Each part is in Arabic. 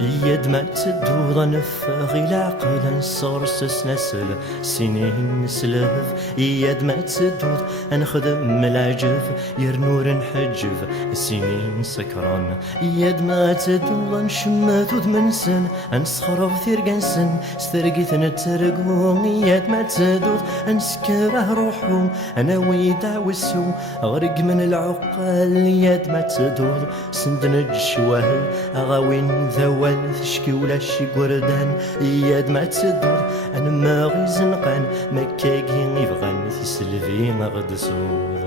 يد ما تدوض نفغ العقل نصرصص نسل سنين نسلف يد ما تدوض نخدم العجف يرنور نحجف سنين سكران يد ما تدوض نشمت من سن نسخرف ثيرقنسن سترقيت نترقو يد ما تدوض نسكره روحو انا ويدع وسو غرق من العقل يد ما تدوض سندنج شواهل اغاوين ذوال تشكي ولا شي قردان ياد ما تدور انا ما غي زنقان مكاكي يبغان تسلفي غد سوض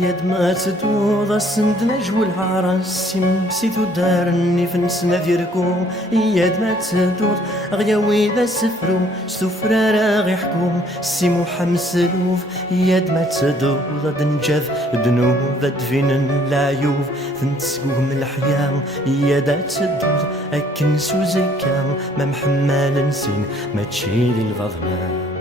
يد ما تدوض السند نجو العراس سيتو دارني في نسنا فيركو يد ما تدوض غياوي ذا سفرو سفرا راغي حكوم سيمو حمسلوف يد ما تدوض دنجاف دنوب دفين العيوف تنتسقوه من الحياة يد تدوض اكن سوزيكا ما محمال نسين ما تشيلي الفضمان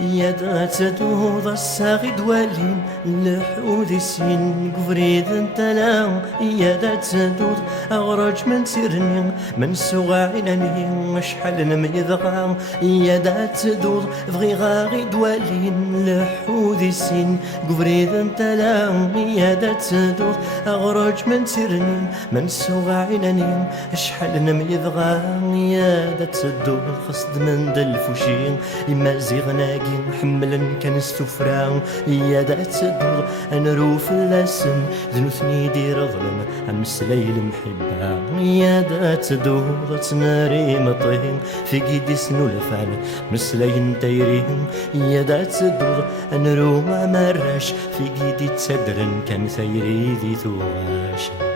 يدا تدوض الساغي دوالين لحود سين قفريد انتلا يدا تدوض اغرج من سيرني من سوغاعيناني شحال نميضغا يدا تدوض بغي غاغي دوالين لحود سين قفريد انتلا يدا تدوض اغرج من سيرني من سوغاعيناني شحال نميضغا يدا تدوض خصد من دلفوشين إما زيغناقي محملا كان السفرة يدا تدور نروف اللسن ذنوثني دير ظلم أمس ليل محبة يدا تدور تناري مطين في قيدي سنو لفعل مسلين تيرين يدا تدور نروم مرش في قيدي تسدرن كان ثيري ذي ثواش